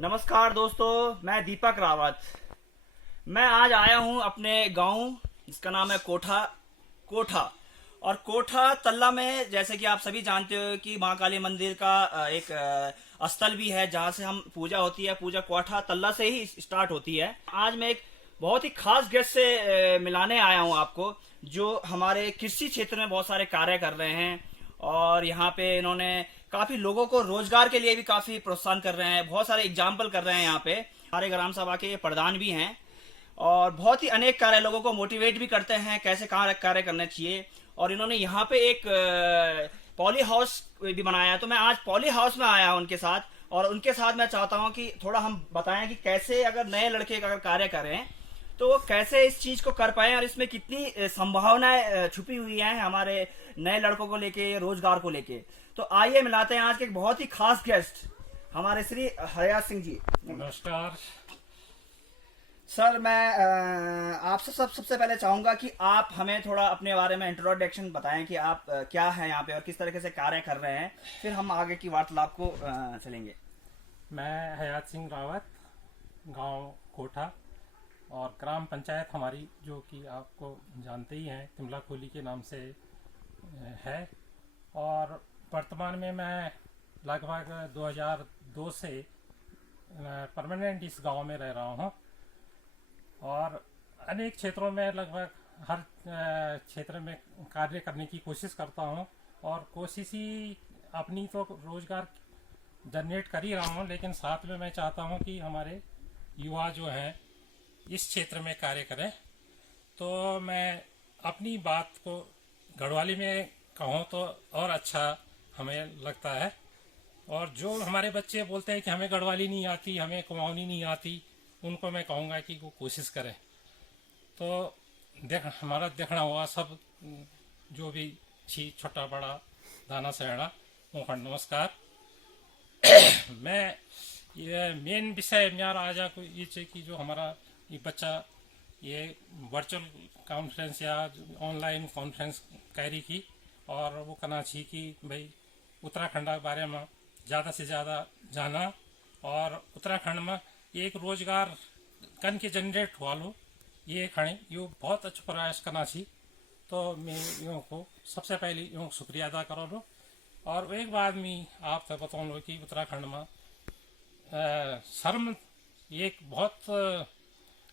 नमस्कार दोस्तों, मैं दीपक रावत। मैं आज आया हूं अपने गांव जिसका नाम है कोठा कोठा। और कोठा तल्ला में, जैसे कि आप सभी जानते हो कि माँ काली मंदिर का एक स्थल भी है जहाँ से हम पूजा होती है। पूजा कोठा तल्ला से ही स्टार्ट होती है। आज मैं एक बहुत ही खास गेस्ट से मिलाने आया हूँ आपको, जो हमारे कृषि क्षेत्र में बहुत सारे कार्य कर रहे हैं। और यहाँ पे इन्होंने काफी लोगों को रोजगार के लिए भी काफी प्रोत्साहन कर रहे हैं, बहुत सारे एग्जाम्पल कर रहे हैं। यहाँ पे हमारे ग्राम सभा के ये प्रधान भी हैं और बहुत ही अनेक कार्य लोगों को मोटिवेट भी करते हैं कैसे कहाँ कार्य करने चाहिए। और इन्होंने यहाँ पे एक पॉली हाउस भी बनाया है। तो मैं आज पॉली हाउस में आया हूँ उनके साथ, और उनके साथ मैं चाहता हूँ कि थोड़ा हम बताएं कि कैसे अगर नए लड़के अगर कार्य करें तो वो कैसे इस चीज को कर पाए, और इसमें कितनी संभावनाएं छुपी हुई हैं हमारे नए लड़कों को लेके, रोजगार को लेके। तो आइए मिलाते हैं आज के एक बहुत ही खास गेस्ट, हमारे श्री हरयाज सिंह जी। नमस्कार। सर, मैं आपसे सबसे पहले चाहूंगा कि आप हमें थोड़ा अपने बारे में इंट्रोडक्शन बताएं कि आप क्या है यहाँ पे और किस तरीके से कार्य कर रहे हैं। फिर हम आगे की वार्तालाप को चलेंगे। मैं हयात सिंह रावत, गांव कोठा और ग्राम पंचायत हमारी, जो कि आपको जानते ही हैं, तिमला खोली के नाम से है। और वर्तमान में मैं लगभग 2002 से परमानेंट इस गांव में रह रहा हूं। और अनेक क्षेत्रों में, लगभग हर क्षेत्र में कार्य करने की कोशिश करता हूं। और कोशिश ही अपनी तो रोजगार जनरेट कर ही रहा हूं, लेकिन साथ में मैं चाहता हूं कि हमारे युवा जो हैं इस क्षेत्र में कार्य करें। तो मैं अपनी बात को गढ़वाली में कहूँ तो और अच्छा हमें लगता है। और जो हमारे बच्चे बोलते हैं कि हमें गढ़वाली नहीं आती, हमें कुमाऊनी नहीं आती, उनको मैं कहूँगा कि वो कोशिश करें। तो हमारा देखना हुआ सब, जो भी छी छोटा बड़ा दाना सैड़ा वो नमस्कार। मैं ये मेन विषय मेरा आज को ये है कि जो हमारा ये बच्चा ये वर्चुअल कॉन्फ्रेंस या ऑनलाइन कॉन्फ्रेंस कैरी की, और वो करना चाहिए कि भाई उत्तराखंड के बारे में ज़्यादा से ज़्यादा जाना, और उत्तराखंड में एक रोजगार कन के जनरेट हुआ लो, ये खड़े यो बहुत अच्छा प्रयास करना चाहिए। तो मैं यूँ को सबसे पहले यूँ शुक्रिया अदा करो लो। और एक बात मैं आप तक बताऊँ लो कि उत्तराखंड में शर्म एक बहुत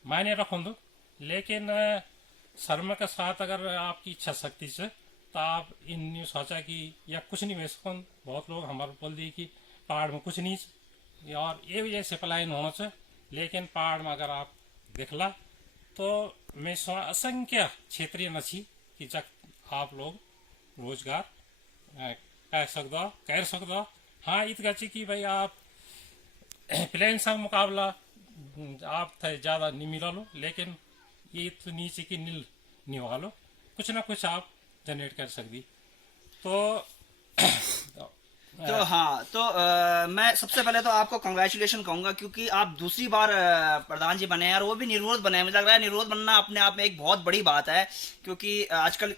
मायने रखूँ दो, लेकिन शर्म के साथ अगर आपकी इच्छा शक्ति से, तो आप इन न्यू सोचा कि या कुछ नहीं हो सकूँ। बहुत लोग हमारे बोल दिए कि पहाड़ में कुछ नहीं, और ये वजह से पलायन होना चाहिए। लेकिन पहाड़ में अगर आप देखला तो मैं असंख्य क्षेत्रीय नछी कि जब आप लोग रोजगार कर सकते। हाँ, इतना चाहिए कि भाई आप प्लेन संग मुकाबला आप थे ज़्यादा नहीं मिला लो, लेकिन ये तो नीचे की नील नहीं होगा लो, कुछ ना कुछ आप जनरेट कर सकती। तो तो हाँ, तो मैं सबसे पहले तो आपको कंग्रेचुलेशन कहूंगा, क्योंकि आप दूसरी बार प्रधान जी बने हैं, और वो भी निर्विरोध बने हैं। मुझे लग रहा है निर्विरोध बनना अपने आप में एक बहुत बड़ी बात है, क्योंकि आजकल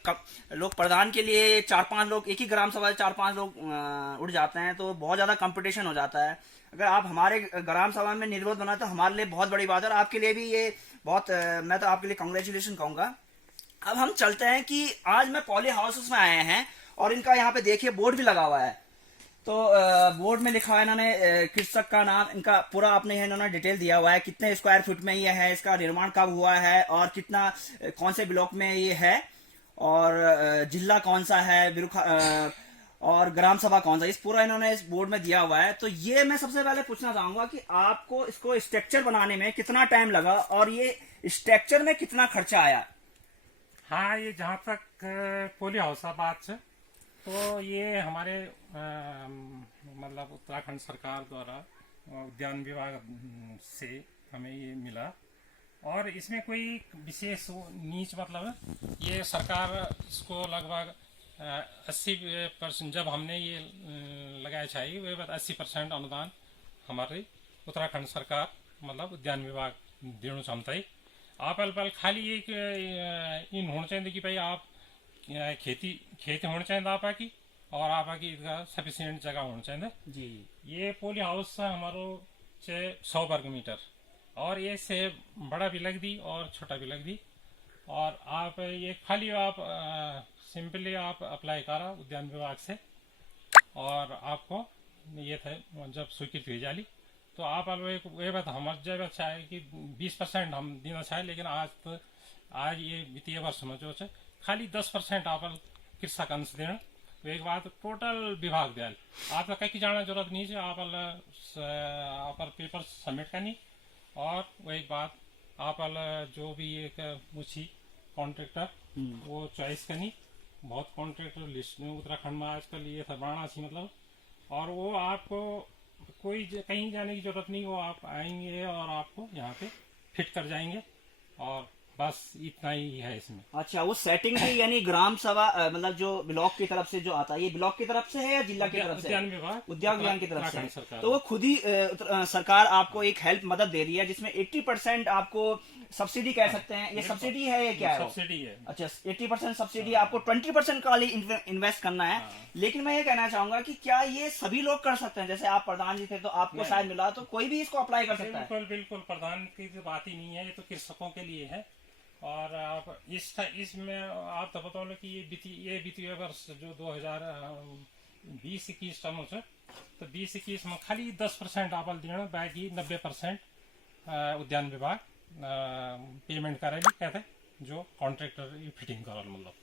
लोग प्रधान के लिए 4-5 लोग, एक ही ग्राम सभा से 4-5 लोग उड़ जाते हैं, तो बहुत ज्यादा कंपटीशन हो जाता है। अगर आप हमारे ग्राम सभा में निर्विरोध बना तो हमारे लिए बहुत बड़ी बात है, और आपके लिए भी ये बहुत मैं तो आपके लिए कंग्रेचुलेशन कहूंगा। अब हम चलते हैं कि आज मैं पॉली हाउसेस में आए हैं, और इनका यहाँ पे देखिए बोर्ड भी लगा हुआ है। तो बोर्ड में लिखा हुआ है इन्होंने कृषक का नाम, इनका पूरा आपने इन्होंने डिटेल दिया हुआ है, कितने स्क्वायर फुट में ये है, इसका निर्माण कब हुआ है, और कितना कौन से ब्लॉक में ये है, और जिला कौन सा है, और ग्राम सभा कौन सा, इस पूरा इन्होंने इस बोर्ड में दिया हुआ है। तो ये मैं सबसे पहले पूछना चाहूंगा कि आपको इसको स्ट्रक्चर बनाने में कितना टाइम लगा, और ये स्ट्रक्चर में कितना खर्चा आया। हाँ, ये जहाँ तक पोली हाउस बात है, तो ये हमारे मतलब उत्तराखंड सरकार द्वारा उद्यान विभाग से हमें ये मिला। और इसमें कोई विशेष नीच मतलब ये सरकार इसको लगभग 80%, जब हमने ये लगाया चाहिए वे 80% अनुदान हमारे उत्तराखंड सरकार मतलब उद्यान विभाग देना चाहता है। आप अल खाली एक इन होना चाहिए कि भाई आप खेती होनी चाहिए आपकी, और आपकी सफिशियंट जगह होनी चाहिए जी। ये पोली हाउस हमारो से 100 वर्ग मीटर, और ये से बड़ा भी लग दी और छोटा भी लग दी। और आप ये खाली आप सिंपली आप अप्लाई करा उद्यान विभाग से, और आपको ये थे जब स्वीकृति हुई जाली तो आप वे बात हमारे जब चाहे कि 20% हम देना चाहे, लेकिन आज ये वित्तीय वर्ष में जो है खाली 10% आप कृषक अंश देना। तो एक बात टोटल विभाग दिया आपका कहीं जाना जरूरत नहीं है, आप पेपर सबमिट करनी। और वो एक बात आप जो भी एक मुझी कॉन्ट्रैक्टर वो चॉइस करनी। बहुत कॉन्ट्रैक्टर लिस्ट में उत्तराखंड में आजकल ये सब बढ़ना सी मतलब, और वो आपको कोई कहीं जाने की जरूरत नहीं, वो आप आएंगे और आपको यहाँ पे फिट कर जाएंगे, और बस इतना ही है इसमें। अच्छा, वो सेटिंग भी यानी ग्राम सभा मतलब जो ब्लॉक की तरफ से जो आता है, ये ब्लॉक की तरफ से है या जिला की तरफ से? उद्यान विभाग, उद्यान विभाग की तरफ से। सरकार। तो वो खुद ही सरकार आपको एक हेल्प मदद दे रही है जिसमें 80% आपको सब्सिडी कह सकते हैं। ये सब्सिडी है या क्या है? सब्सिडी है। अच्छा, 80% सब्सिडी, आपको 20% का इन्वेस्ट करना है। लेकिन मैं ये कहना चाहूंगा कि क्या ये सभी लोग कर सकते हैं? जैसे आप प्रधान जी थे तो आपको शायद मिला, तो कोई भी इसको अप्लाई कर सकता है? बिल्कुल बिल्कुल, प्रधान की तो बात ही नहीं है, ये तो कृषकों के लिए है। और आप इसमें आप तो बताओ कि ये वित्तीय वर्ष जो 2020-21 टर्म है, तो 20-21 में खाली 10% आप देना, बाकी 90% उद्यान विभाग पेमेंट करेगी, कहते जो कॉन्ट्रैक्टर फिटिंग करल मतलब।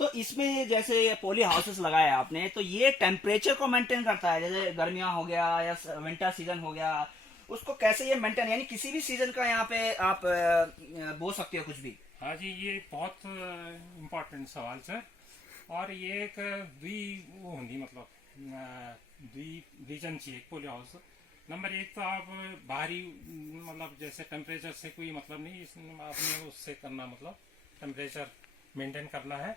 तो इसमें जैसे पोली हाउसेस लगाए आपने, तो ये टेम्परेचर को मेंटेन करता है, जैसे गर्मियां हो गया या विंटर सीजन हो गया, उसको कैसे ये मेंटेन, यानी किसी भी सीजन का यहाँ पे आप बो सकते हो कुछ भी? हाँ जी, ये बहुत इम्पोर्टेंट सवाल है। और ये एक वो होंगी मतलब रीजन चाहिए पोली हाउस। नंबर एक तो आप बाहरी मतलब जैसे टेम्परेचर से कोई मतलब नहीं, इसमें आपने उससे करना मतलब टेम्परेचर मेंटेन करना है।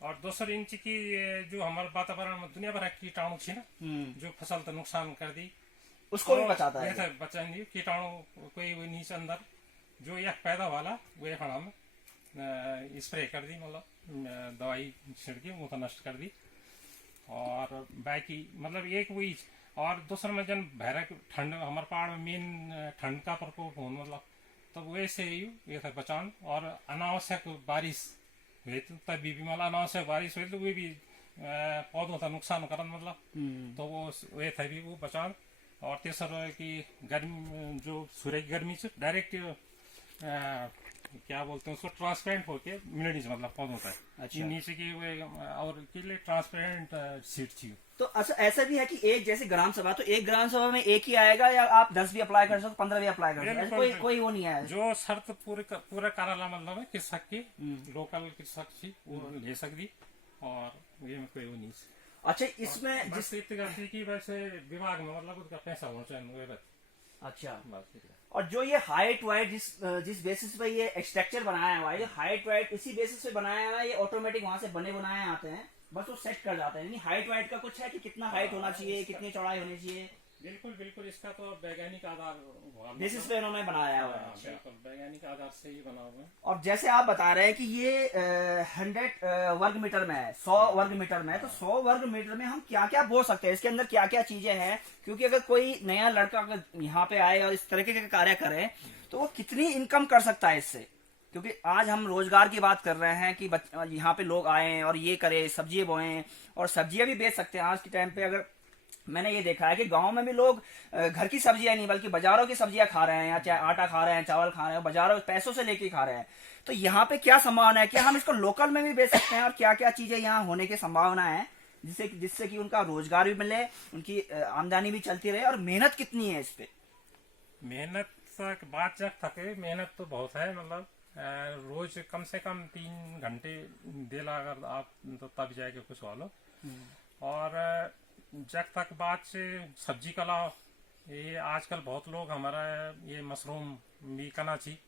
और दूसरी इंच की जो हमारे वातावरण में दुनिया भर की कीटाणु थी ना, जो फसल तो नुकसान कर दी, उसको भी बचाता है। बचाएंगे कीटाणु कोई वो नीचे अंदर जो यह पैदा वाला वो हम स्प्रे कर दी, मतलब दवाई छिड़के वो तो नष्ट कर दी। और बाकी मतलब एक वही। और दूसरा में जन भैरक ठंड हमारे पहाड़ में मेन ठंड का प्रकोप हो मतलब, तो वैसे ही ये था बचान। और अनावश्यक बारिश हुई तो तभी भी मतलब अनावश्यक बारिश हुई तो वो भी पौधों का नुकसान करन मतलब, तो वो वे था भी वो बचान। और तीसरा कि गर्मी जो सूर्य की गर्मी से डायरेक्ट क्या बोलते हैं उसको ट्रांसपेरेंट होके मिनटीज मतलब पौधों का। अच्छा। नीचे की और के लिए ट्रांसपेरेंट सीट चाहिए। तो अच्छा, ऐसा भी है कि एक जैसे ग्राम सभा, तो एक ग्राम सभा में एक ही आएगा या आप 10 भी अप्लाई कर सकते, 15 भी अप्लाई कर सकते? कोई वो नहीं है? जो शर्त पूरा कराला मतलब है कृषक की, लोकल कृषक की वो ले सकती, और ये में कोई वो नहीं। अच्छा, इसमें जिस की वैसे विभाग में मतलब उसका पैसा होना चाहिए। अच्छा, और जो ये हाइट वाइट जिस बेसिस पे ये स्ट्रक्चर बनाया हुआ है, ये हाइट वाइट इसी बेसिस पे बनाया हुआ है, ये ऑटोमेटिक वहां से बने बनाए आते हैं, बस वो सेट कर जाते हैं। यानी हाइट वाइट का कुछ है कि कितना हाइट होना चाहिए, कितनी चौड़ाई होनी चाहिए? बिल्कुल बिल्कुल, इसका तो वैज्ञानिक आधार बेसिस पे इन्होंने बनाया हुआ है। बिल्कुल वैज्ञानिक आधार से ही बना हुआ है। और जैसे आप बता रहे हैं कि ये 100 वर्ग मीटर में है, 100 वर्ग मीटर में है, तो 100 वर्ग मीटर में हम क्या क्या बो सकते हैं? इसके अंदर क्या क्या चीजें हैं? क्योंकि अगर कोई नया लड़का अगर यहाँ पे आए और इस तरीके के कार्य करे तो वो कितनी इनकम कर सकता है इससे? क्योंकि आज हम रोजगार की बात कर रहे हैं कि यहाँ पे लोग आए और ये करे, सब्जियां बोएं और सब्जियां भी बेच सकते हैं। आज के टाइम पे अगर मैंने ये देखा है कि गांव में भी लोग घर की सब्जियां नहीं बल्कि बाजारों की सब्जियां खा रहे हैं, या चाहे आटा खा रहे हैं, चावल खा रहे हैं, बाजारों पैसों से लेके खा रहे हैं। तो यहाँ पे क्या संभावना है? क्या हम इसको लोकल में भी बेच सकते हैं? और क्या क्या चीजें यहाँ होने की संभावना है जिससे कि उनका रोजगार भी मिले, उनकी आमदनी भी चलती रहे? और मेहनत कितनी है इस पे? मेहनत तक बात जब थके, मेहनत तो बहुत है मतलब रोज कम से कम 3 घंटे देला अगर आप तो तब जाके कुछ वालो। और जब तक बात से सब्जी का लाओ, ये आजकल बहुत लोग हमारा ये मशरूम भी करना चाहिए।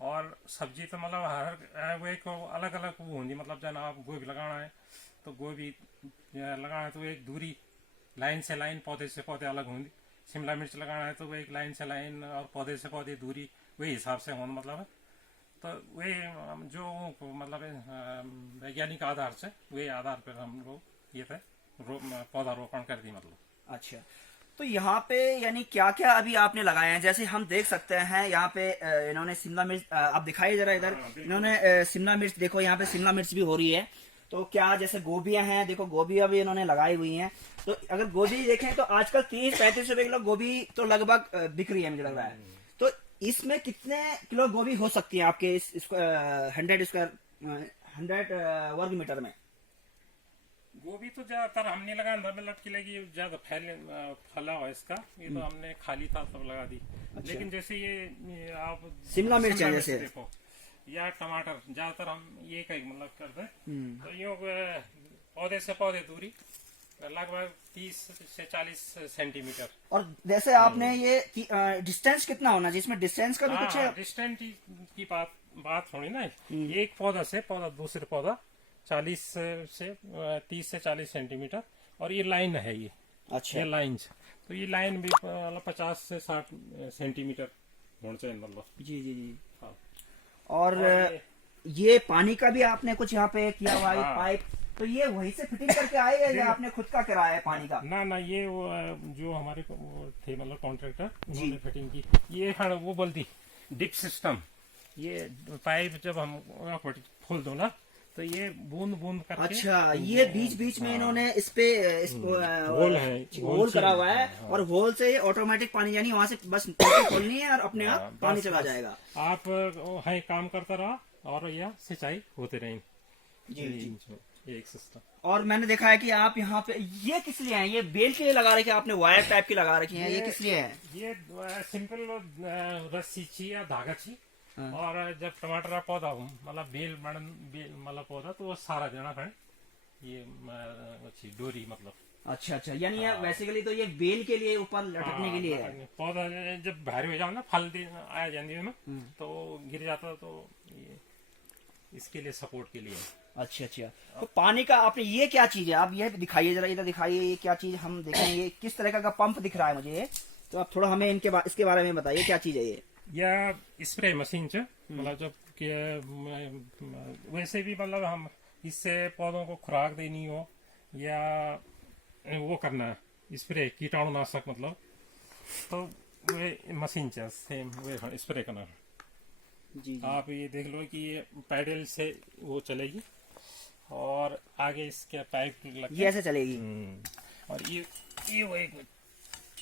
और सब्जी तो मतलब हर वे को अलग अलग वो होंगी, मतलब जब आप गोभी लगाना है तो गोभी लगाना है तो एक दूरी लाइन से लाइन, पौधे से पौधे अलग होंगी। शिमला मिर्च लगाना है तो वो एक लाइन से लाइन और पौधे से पौधे दूरी वही हिसाब से होना मतलब है। तो वे जो मतलब वैज्ञानिक आधार से वे आधार पर हम लोग ये थे पौधा रोपण कर दी मतलब। अच्छा, तो यहाँ पे यानी क्या क्या अभी आपने लगाए हैं? जैसे हम देख सकते हैं यहाँ पे इन्होंने शिमला मिर्च, आप दिखाइए जरा इधर। इन्होंने शिमला मिर्च, देखो यहाँ पे शिमला मिर्च भी हो रही है। तो क्या जैसे गोभियां हैं, देखो गोभियां भी इन्होंने लगाई हुई हैं। तो अगर गोभी देखें तो आजकल 30-35 रुपए किलो गोभी तो लगभग बिक रही है, मुझे लग रहा है। तो इसमें कितने किलो गोभी हो सकती है आपके इस 100 वर्ग मीटर में? गोभी तो ज्यादातर हमने लगा, मतलब कि लगी ज्यादा फला हुआ इसका, ये तो हमने खाली था तब लगा दी। लेकिन जैसे ये आप शिमला मिर्च है जैसे, देखो, या टमाटर, ज्यादातर हम ये कहीं मतलब करते हैं। तो ये पौधे से पौधे दूरी लगभग 30 से 40 सेंटीमीटर। और जैसे आपने ये डिस्टेंस कितना होना चाहिए, इसमें डिस्टेंस का भी कुछ है? डिस्टेंस की बात होनी ना, एक पौधा से पौधा दूसरे पौधा 40 से 30 से 40 सेंटीमीटर। और ये लाइन है, ये अच्छा, ये लाइन, तो ये लाइन भी मतलब 50 से 60 सेंटीमीटर होना चाहिए मतलब। जी जी जी। हाँ। और ये पानी का भी आपने कुछ यहाँ पे किया हुआ है, पाइप, तो ये वहीं से फिटिंग करके आए या आपने खुद का कराया है पानी का? ना ये वो जो हमारे वो थे मतलब कॉन्ट्रैक्टर, उन्होंने फिटिंग की। ये वो बोलती डिप सिस्टम, ये पाइप जब हम खोल दो ना, तो ये बूंद बूंद करके। अच्छा, ये बीच बीच में इन्होंने इस पे होल है, होल करा हुआ है। और होल से ऑटोमेटिक पानी, यानी वहां से बस टोटी खोलनी है और अपने आप पानी चला जाएगा। आप है काम करता रहा और यह सिंचाई होते रहे। जी एक सिस्टम। और मैंने देखा है कि आप यहाँ पे ये किस लिए हैं? ये बेल के लिए लगा रखी है आपने, वायर टाइप की लगा रखी है, ये किस लिए है? ये सिंपल रस्सी छी या धागा छी। और जब टमाटर का पौधा मतलब बेल मतलब पौधा, तो वो सारा देना है ये अच्छी डोरी मतलब। अच्छा अच्छा, यानी बेसिकली तो ये बेल के लिए ऊपर लटकने के लिए है। पौधा जब भारी हो जाओ ना, फल आ जाती है ना, तो गिर जाता, तो ये इसके लिए, सपोर्ट के लिए। अच्छा अच्छा। तो पानी का आपने ये क्या चीज है, आप ये दिखाइए जरा, इधर दिखाइए, ये क्या चीज हम देखें, ये किस तरह का पंप दिख रहा है मुझे, तो आप थोड़ा हमें इसके बारे में बताइए, क्या चीज है ये? या स्प्रे मशीन च मतलब जब वैसे भी मतलब हम इससे पौधों को खुराक देनी हो या वो करना है स्प्रे कीटाणुनाशक मतलब, तो वे मशीन च सेम वे स्प्रे करना है। जी। आप ये देख लो कि ये पैडल से वो चलेगी और आगे इसके पाइप ये ऐसे चलेगी। और ये वही कुछ,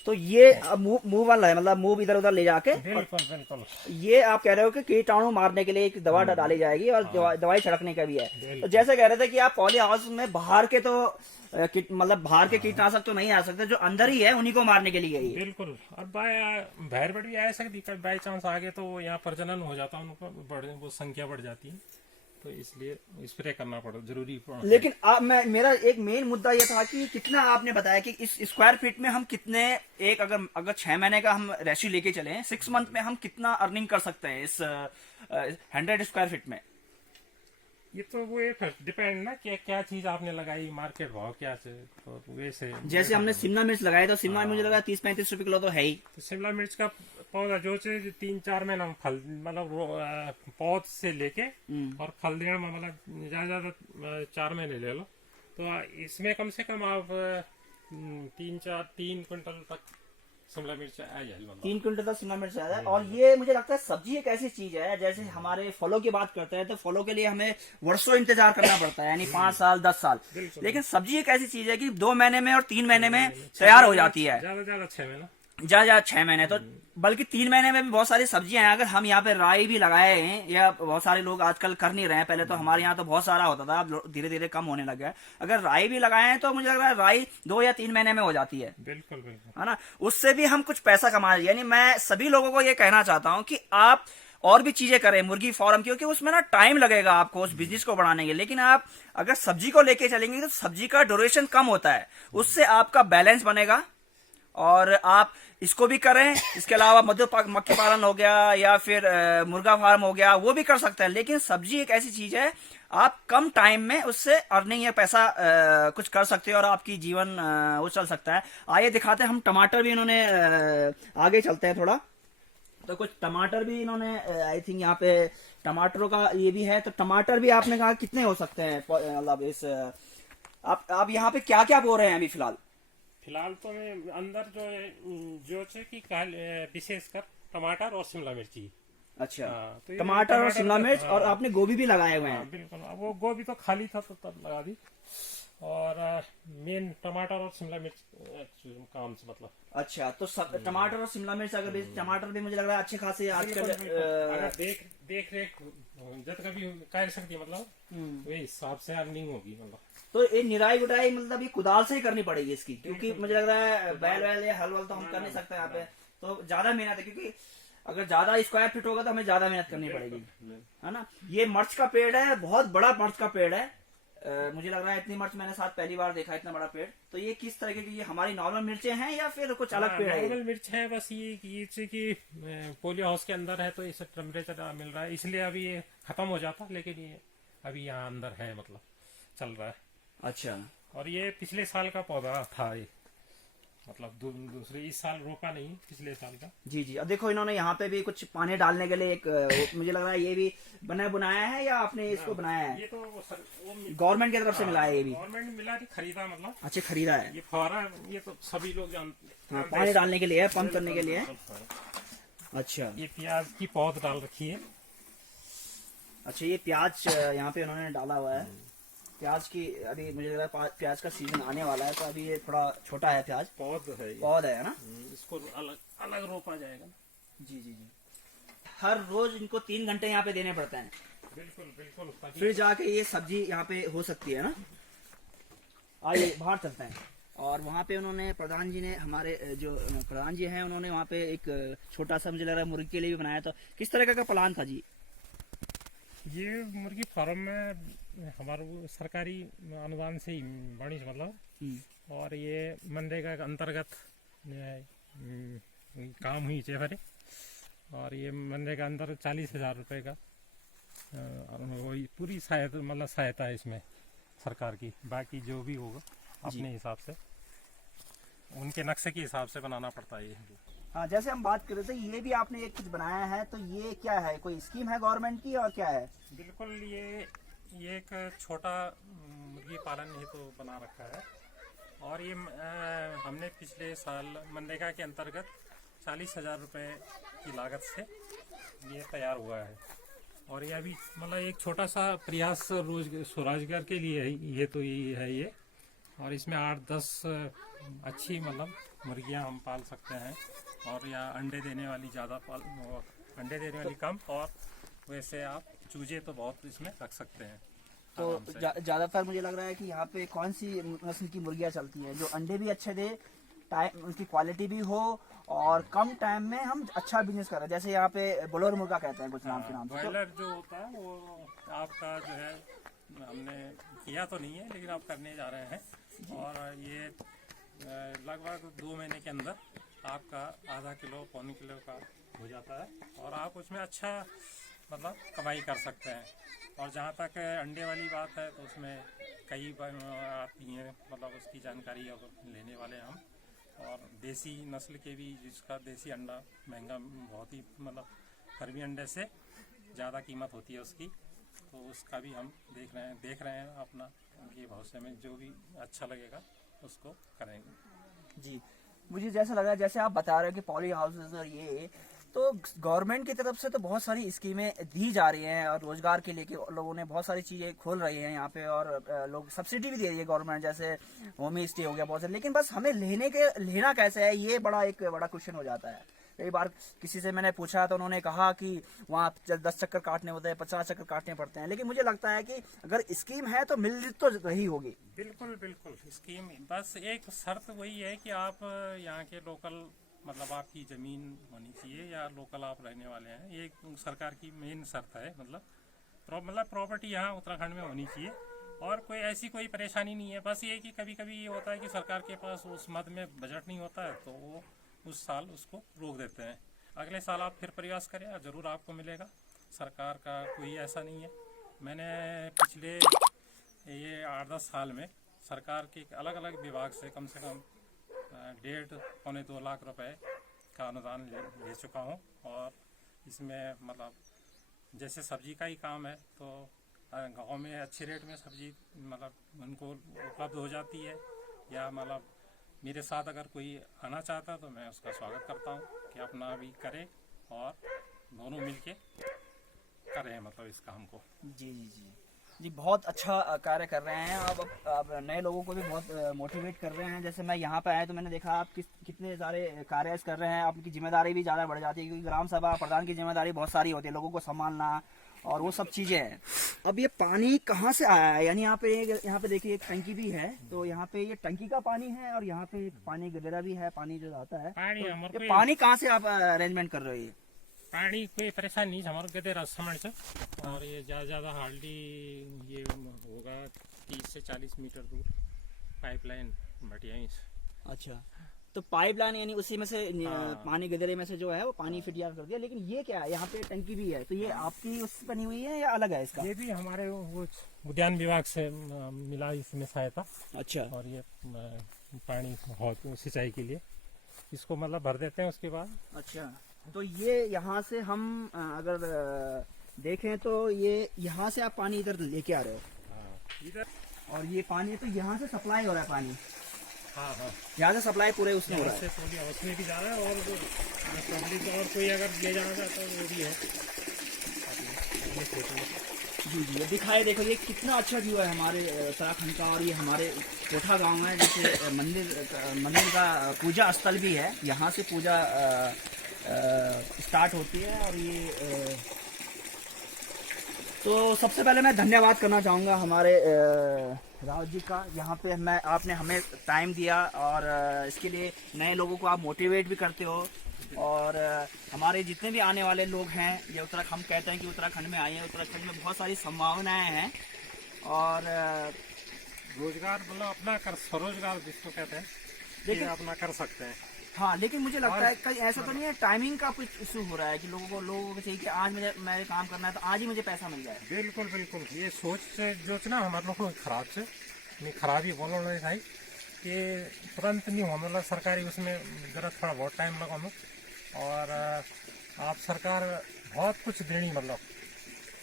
तो ये मुंह वाला है, मतलब मुंह इधर उधर ले जाके। बिल्कुल बिल्कुल। ये आप कह रहे हो कि कीटाणु मारने के लिए एक दवा डाली जाएगी और दवाई छिड़कने का भी है। तो जैसे कह रहे थे कि आप पॉली हाउस में बाहर के तो मतलब बाहर के कीटनाशक तो नहीं आ सकते, जो अंदर ही है उन्हीं को मारने के लिए। बिल्कुल। और बाहर बढ़ भी आ सकती, बाई चांस आगे तो यहाँ प्रजनन हो जाता है, उनको वो संख्या बढ़ जाती है, तो इसलिए स्प्रे करना जरूरी पड़ा। लेकिन मेरा एक मेन मुद्दा यह था कि कितना आपने बताया कि इस स्क्वायर फीट में हम कितने, एक अगर 6 महीने का हम रेशियो लेके चले, 6 मंथ में हम कितना अर्निंग कर सकते हैं इस 100 स्क्वायर फीट में? ये तो वो डिपेंड ना कि क्या चीज आपने लगाई, मार्केट भाव क्या है, तो वैसे। जैसे हमने शिमला मिर्च लगाया, तो शिमला मुझे लगा 30-35 रुपए किलो तो है ही। तो शिमला मिर्च का पौधा जो 3-4 महीना फल मतलब पौध से लेके और फल देने में मतलब ज्यादा 4 महीने ले लो, तो इसमें कम से कम आप 3 क्विंटल तक शिमला मिर्च आ जाए। 3 क्विंटल तक शिमला मिर्च आ जाए। और ये मुझे लगता है सब्जी एक ऐसी चीज है, जैसे हमारे फलों की बात करते हैं तो फलों के लिए हमें वर्षों इंतजार करना पड़ता है, यानी 5 साल 10 साल। लेकिन सब्जी एक ऐसी चीज है कि 2 महीने में और 3 महीने में तैयार हो जाती है। ज्यादा 6 महीना, ज्यादा 6 महीने, तो बल्कि 3 महीने में भी बहुत सारी सब्जियां हैं। अगर हम यहाँ पे राई भी लगाए हैं, या बहुत सारे लोग आजकल कर नहीं रहे हैं, पहले तो हमारे यहाँ तो बहुत सारा होता था, अब धीरे धीरे कम होने लगा है। अगर राई भी लगाए हैं तो मुझे लग रहा है राई 2 या 3 महीने में हो जाती है। बिल्कुल बिल्कुल, है ना, उससे भी हम कुछ पैसा कमा रहे हैं। यानी मैं सभी लोगों को ये कहना चाहता हूँ कि आप और भी चीजें करें मुर्गी फार्म, क्योंकि उसमें ना टाइम लगेगा आपको उस बिजनेस को बढ़ाने के। लेकिन आप अगर सब्जी को लेके चलेंगे तो सब्जी का ड्यूरेशन कम होता है, उससे आपका बैलेंस बनेगा और आप इसको भी करें। इसके अलावा मक्खी पालन हो गया या फिर मुर्गा फार्म हो गया, वो भी कर सकते हैं। लेकिन सब्जी एक ऐसी चीज है, आप कम टाइम में उससे अर्निंग या पैसा कुछ कर सकते हो और आपकी जीवन वो चल सकता है। आइए दिखाते हैं हम टमाटर भी, इन्होंने आगे चलते हैं थोड़ा, तो कुछ टमाटर भी इन्होंने आई थिंक यहाँ पे टमाटरों का ये भी है। तो टमाटर भी आपने कहा कितने हो सकते हैं, मतलब इस आप यहाँ पे क्या क्या बो रहे हैं अभी फिलहाल? फिलहाल तो मैं अंदर जो है जो है कि विशेषकर टमाटर और शिमला मिर्ची। अच्छा, हाँ, तो ये टमाटर और शिमला मिर्च, और हाँ, आपने गोभी भी लगाए हुए हाँ, हैं। बिल्कुल। अब वो गोभी तो खाली था तो तब लगा दी। और मेन टमाटर और शिमला मिर्च काम से मतलब। अच्छा, तो टमाटर और शिमला मिर्च, अगर टमाटर भी मुझे लग रहा है अच्छे खासे आजकल बिल्कुल, बिल्कुल। अगर देख रेख जब कभी कर सकती मतलब वही हिसाब से अर्निंग होगी मतलब। तो ये निराई गुटाई मतलब ये कुदाल से ही करनी पड़ेगी इसकी, क्योंकि मुझे लग रहा है बैल वैल या हल वल तो हम कर नहीं सकते यहाँ पे, तो ज्यादा मेहनत है, क्योंकि अगर ज्यादा स्क्वायर फीट होगा तो हमें ज्यादा मेहनत करनी पड़ेगी, है ना। ये मिर्च का पेड़ है, बहुत बड़ा मिर्च का पेड़ है। मुझे लग रहा है इतनी मिर्च मैंने साथ पहली बार देखा, इतना बड़ा पेड़। तो ये किस तरह की, ये हमारी नॉर्मल मिर्चें हैं या फिर कुछ अलग पेड़ है? नॉर्मल मिर्च है, बस ये कि पोलियो हाउस के अंदर है तो इसे टेम्परेचर मिल रहा है, इसलिए अभी ये खत्म हो जाता, लेकिन ये अभी यहाँ अंदर है मतलब चल रहा है। अच्छा, और ये पिछले साल का पौधा था ये, मतलब दूसरे इस साल रोपा नहीं, पिछले साल का। जी जी। अब देखो इन्होंने यहाँ पे भी कुछ पानी डालने के लिए एक मुझे लग रहा है ये भी बनाया है या आपने इसको बनाया है? ये तो गवर्नमेंट की तरफ से मिला है ये भी? गवर्नमेंट मिला थी, खरीदा मतलब। अच्छा, खरीदा है। ये फुहारा, ये तो सभी लोग जानते। हाँ, पानी डालने के लिए है, पंप करने के लिए है। अच्छा ये प्याज की पौध डाल रखी है। अच्छा, ये प्याज यहाँ पे उन्होंने डाला हुआ है। प्याज की अभी मुझे लग रहा है प्याज का सीजन आने वाला है, तो अभी ये थोड़ा छोटा है प्याज, पौध है ये। पौध है ना। इसको अलग अलग रोपा जाएगा। जी जी जी। हर रोज इनको 3 घंटे यहाँ पे देने पड़ते हैं, बिल्कुल बिल्कुल। फिर जाके ये सब्जी यहाँ पे हो सकती है ना। आइए बाहर चलते हैं। और वहाँ पे उन्होंने प्रधान जी ने, हमारे जो प्रधान जी हैं, उन्होंने वहाँ पे एक छोटा सा मुझे लग रहा है मुर्गी के लिए भी बनाया था। किस तरह का प्लान था जी? ये मुर्गी फार्म में हमारे सरकारी अनुदान से ही बनी मतलब। और ये मनरेगा के अंतर्गत काम हुई चेहरे। और ये मनरेगा अंदर 40,000 रुपये का वही पूरी सहायता मतलब सहायता है इसमें सरकार की। बाकी जो भी होगा अपने हिसाब से, उनके नक्शे के हिसाब से बनाना पड़ता है ये। हाँ, जैसे हम बात कर रहे थे, ये भी आपने एक कुछ बनाया है, तो ये क्या है? कोई स्कीम है गवर्नमेंट की और क्या है? बिल्कुल, ये एक छोटा मुर्गी पालन हेतु तो बना रखा है। और ये हमने पिछले साल मनरेगा के अंतर्गत 40,000 रुपये की लागत से ये तैयार हुआ है। और ये अभी मतलब एक छोटा सा प्रयास स्वरोजगार के लिए है ये, तो ये है ये। और इसमें 8-10 अच्छी मतलब मुर्गियां हम पाल सकते हैं। और या अंडे देने वाली ज़्यादा अंडे देने वाली कम, और वैसे आप चूजे तो बहुत इसमें रख सकते हैं। तो ज़्यादातर मुझे लग रहा है कि यहाँ पे कौन सी नस्ल की मुर्गियाँ चलती हैं जो अंडे भी अच्छे दे, टाइम उनकी क्वालिटी भी हो, और कम टाइम में हम अच्छा बिजनेस कर रहे हैं? जैसे यहाँ पे ब्रॉयलर मुर्गा कहते हैं कुछ नाम के नाम से। ब्रॉयलर जो होता है वो आपका जो है हमने किया तो नहीं है, लेकिन आप करने जा रहे हैं। और ये लगभग 2 महीने के अंदर आपका आधा किलो पौने किलो का हो जाता है। और आप उसमें अच्छा मतलब कमाई कर सकते हैं। और जहाँ तक अंडे वाली बात है, तो उसमें कई आती हैं मतलब उसकी जानकारी अब लेने वाले हम। और देसी नस्ल के भी, जिसका देसी अंडा महंगा बहुत ही मतलब फर्मी अंडे से ज़्यादा कीमत होती है उसकी, तो उसका भी हम देख रहे हैं अपना ये भविष्य में जो भी अच्छा लगेगा उसको करेंगे। जी, मुझे जैसा लग रहा है, जैसे आप बता रहे हो कि पॉली हाउसेस और ये, तो गवर्नमेंट की तरफ से तो बहुत सारी स्कीमें दी जा रही हैं, और रोजगार के लिए कि लोगों ने बहुत सारी चीज़ें खोल रही हैं यहाँ पे, और लोग सब्सिडी भी दे रही है गवर्नमेंट, जैसे होम स्टे हो गया बहुत सारे। लेकिन बस हमें लेना कैसे है, ये एक बड़ा क्वेश्चन हो जाता है। कई बार किसी से मैंने पूछा तो उन्होंने कहा कि वहाँ 10 चक्कर काटने होते हैं, 50 चक्कर काटने पड़ते हैं। लेकिन मुझे लगता है कि अगर स्कीम है तो मिल तो रही होगी। बिल्कुल बिल्कुल, स्कीम बस एक शर्त वही है कि आप यहाँ के लोकल मतलब आपकी ज़मीन होनी चाहिए, या लोकल आप रहने वाले हैं, ये सरकार की मेन शर्त है। मतलब प्रॉपर्टी यहाँ उत्तराखंड में होनी चाहिए। और ऐसी कोई परेशानी नहीं है। बस ये कि कभी कभी ये होता है कि सरकार के पास उस मद में बजट नहीं होता है, तो वो उस साल उसको रोक देते हैं। अगले साल आप फिर प्रयास करें, ज़रूर आपको मिलेगा। सरकार का कोई ऐसा नहीं है। मैंने पिछले ये 8-10 साल में सरकार के अलग अलग विभाग से कम 1.5-2 लाख रुपए का अनुदान ले चुका हूँ। और इसमें मतलब जैसे सब्जी का ही काम है, तो गांव में अच्छे रेट में सब्जी मतलब उनको उपलब्ध हो जाती है, या मतलब मेरे साथ अगर कोई आना चाहता है तो मैं उसका स्वागत करता हूँ कि अपना भी करे और दोनों मिलके करें मतलब इस काम को। जी जी जी जी, बहुत अच्छा कार्य कर रहे हैं आप नए लोगों को भी बहुत मोटिवेट कर रहे हैं। जैसे मैं यहाँ पे आया तो मैंने देखा आप कितने सारे कार्य कर रहे हैं। आपकी जिम्मेदारी भी ज़्यादा बढ़ जाती है क्योंकि ग्राम सभा प्रधान की जिम्मेदारी बहुत सारी होती है, लोगों को संभालना और वो सब चीज़ें हैं। अब ये पानी कहाँ से आया है? यानी यहाँ पे देखिए एक टंकी भी है, तो यहाँ पे ये टंकी का पानी है और यहाँ पे पानी गदेरा भी है, पानी जो आता है। पानी तो हमारे ये को पानी कहाँ से आप अरेंजमेंट कर रहे हो? ये पानी कोई परेशानी नहीं हमारे गदेरा समझ से, और ये ज़्यादा हार्डली ये होगा 30 से 40 मीटर दूर पाइपलाइन बढ़िया ही। अच्छा, तो पाइपलाइन यानी उसी में से पानी गदेरे में से जो है वो पानी फिटिया कर दिया। लेकिन ये क्या है? यहाँ पे टंकी भी है, तो ये आपकी उससे बनी हुई है या अलग है इसका? ये भी हमारे वो उद्यान विभाग से मिला इसमें सहायता। अच्छा, और ये पानी बहुत सिंचाई के लिए इसको मतलब भर देते हैं उसके बाद। अच्छा, तो ये यहाँ से हम अगर देखें तो ये यहाँ से आप पानी इधर लेके आ रहे हो इधर, और ये पानी तो यहाँ से सप्लाई हो रहा है पानी। हाँ हाँ, यहाँ से सप्लाई पूरे उसमें हो रहा है। से थोड़ी उसमें भी जा रहा है, और पब्लिक और कोई अगर ले जाना चाहता है वो भी है। ये फोटो जी जी, ये दिखाए, देखो ये कितना अच्छा व्यू है हमारे उत्तराखंड का। और ये हमारे कोठा गांव है, जैसे मंदिर का पूजा स्थल भी है। यहाँ से पूजा स्टार्ट होती है। और ये तो सबसे पहले मैं धन्यवाद करना चाहूँगा हमारे राव जी का। यहाँ पे आपने हमें टाइम दिया और इसके लिए नए लोगों को आप मोटिवेट भी करते हो। और हमारे जितने भी आने वाले लोग हैं, ये उत्तराखंड, हम कहते हैं कि उत्तराखंड में आए हैं। उत्तराखंड में बहुत सारी संभावनाएं हैं और रोजगार मतलब अपना कर, स्वरोजगार जिसको कहते हैं, लेकिन अपना कर सकते हैं। हाँ, लेकिन मुझे लगता है कहीं ऐसा तो नहीं है टाइमिंग का कुछ इशू हो रहा है कि लोगों को चाहिए कि आज मैं काम करना है तो आज ही मुझे पैसा मिल जाए। बिल्कुल बिल्कुल, ये सोच से जोचना हमारे लोगों को खराब से नहीं, खराबी बोलो नहीं भाई कि तुरंत नहीं होने लगा सरकारी, उसमें जरा थोड़ा बहुत टाइम लगा। और आप सरकार बहुत कुछ देनी, मतलब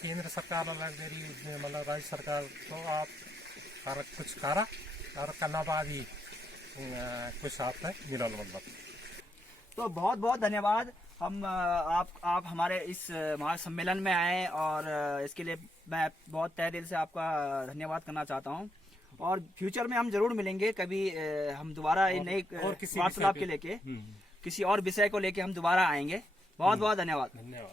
केंद्र सरकार अलग दे रही, मतलब राज्य सरकार, तो आप कुछ करा और करना बाद ही कुछ आप मिला मतलब। तो बहुत बहुत धन्यवाद। हम आप हमारे इस महासम्मेलन में आए और इसके लिए मैं बहुत तहे दिल से आपका धन्यवाद करना चाहता हूँ। और फ्यूचर में हम जरूर मिलेंगे कभी, हम दोबारा नए वार्तालाप के लेके किसी और विषय को लेके हम दोबारा आएंगे। बहुत बहुत धन्यवाद।